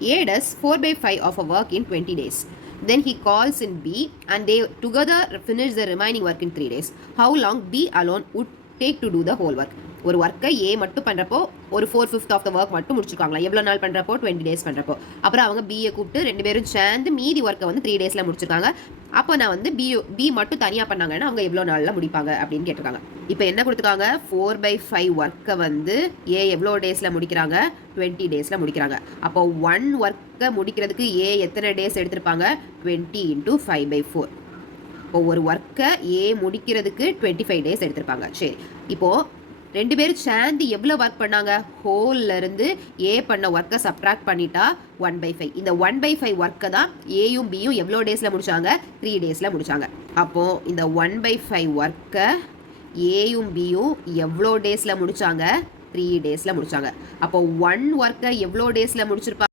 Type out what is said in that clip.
A does 4 by 5 of a work in 20 days. Then he calls in B and they together finish the remaining work in 3 days. How long B alone would take to do the whole work? ஒரு ஒர்க்கை ஏ மட்டும் பண்ணுறப்போ ஒரு 4/5 of the work மட்டும் முடிச்சிருக்காங்களா, எவ்வளோ நாள் பண்ணுறப்போ 20 days பண்ணுறப்போ. அப்புறம் அவங்க பிஏ கூப்பிட்டு 2 பேரும் சேர்ந்து மீதி ஒர்க்கை வந்து 3 டேஸில் முடிச்சிருக்காங்க. அப்போ நான் வந்து பி மட்டும் தனியாக பண்ணாங்கன்னா அவங்க எவ்வளோ நாளில் முடிப்பாங்க அப்படின்னு கேட்டிருக்காங்க. இப்போ என்ன கொடுத்துருக்காங்க, 4/5 ஒர்க்கை வந்து ஏ எவ்வளோ டேஸில் முடிக்கிறாங்க, 20 டேஸில் முடிக்கிறாங்க. அப்போ 1 ஒர்க்கை முடிக்கிறதுக்கு ஏ எத்தனை டேஸ் எடுத்திருப்பாங்க, 20 × 5/4. இப்போ ஒரு ஒர்க்கை ஏ முடிக்கிறதுக்கு 25 டேஸ் எடுத்திருப்பாங்க. சரி, இப்போது 2 பேரும் சேர்ந்து எவ்வளோ ஒர்க் பண்ணாங்க, ஹோல்லேருந்து ஏ பண்ண ஒர்க்கை சப்ட்ராக்ட் பண்ணிட்டா 1/5. இந்த 1/5 ஒர்க்கை தான் ஏயும் பியும் எவ்வளோ டேஸில் முடித்தாங்க, 3 டேஸில் முடித்தாங்க. அப்போது இந்த 1/5 ஒர்க்கை ஏயும் பியும் எவ்வளோ டேஸில் முடித்தாங்க, 3 டேஸில் முடித்தாங்க. அப்போ 1 ஒர்க்கை எவ்வளோ டேஸில் முடிச்சிருப்பாங்க,